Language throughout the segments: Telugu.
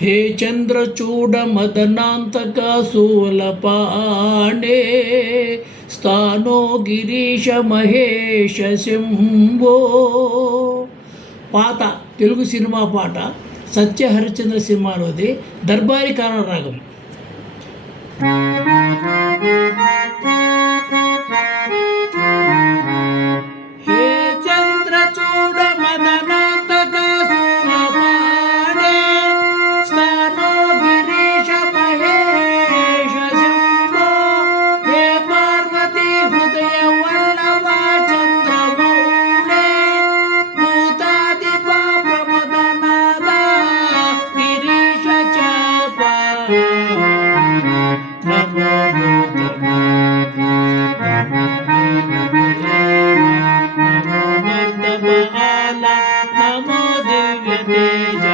हे चंद्रचूड मदनांतक शूलपाणे स्थानो गिरीश మహేష శంభో. పాత తెలుగు సినిమా పాట సత్య హరిశ్చంద్ర సినిమాలోది దర్బారీ కారణ రాగం. హే చంద్రచూడ మదనాంతక శూలపాణే స్థానో గిరీశ మహేష శంభో. హే పార్వతీ హృదయ వల్లభ చంద్రమౌళే భూతాదిప ప్రమదనాద గిరీశ చాప. నమో నమో దివ్య తేజ.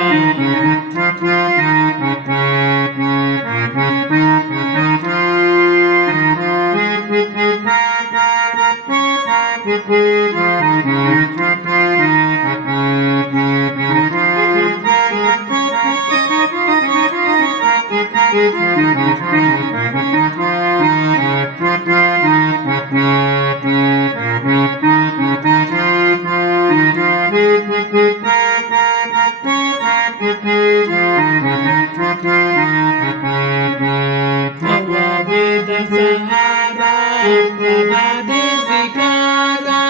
వేద సహారా ప్రమాది వికారా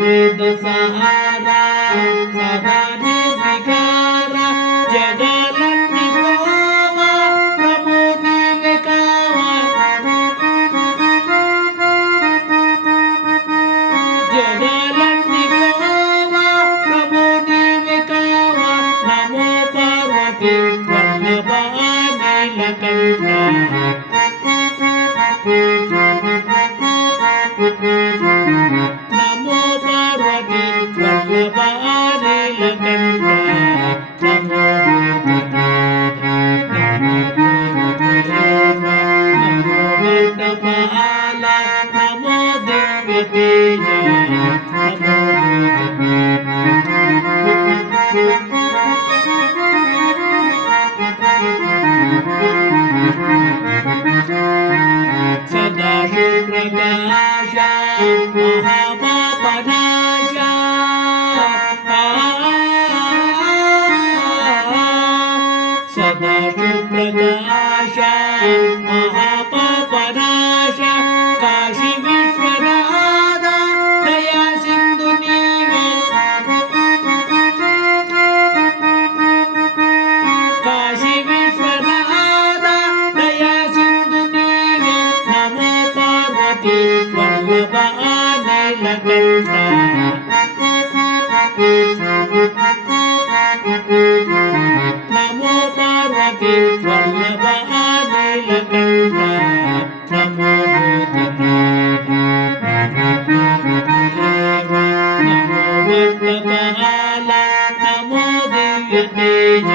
వేద సహారా సదా నిర్వికార జగలన్ని ప్రోవా ప్రభు నీవే కావా. జగలన్ని ప్రోవా ప్రభు నీవే కావా. నమో పార్వతీ వల్లభ నీలకంఠ. నమో పార్వతీ వల్లభ నీలకంఠ. నమో భూతనాథ నమో దేవదేవ నమో మండపాల నమో దివ్య తేజ. నమో సదాశివప్రకాశ మహాపాపనాశ సదాశివప్రకాశ మహాపాపనాశ కాశీ విశ్వనాథ దయా సింధు నీవే. కాశీ విశ్వనాథ దయా సింధు నీవే. నమో పార్వతీ వల్లభ నీలకంఠ. నమో పార్వతీ వల్లభ నీలకంఠ. నమో భూతనాథ నమో దేవదేవ నమో మండపాల నమో దివ్య తేజ.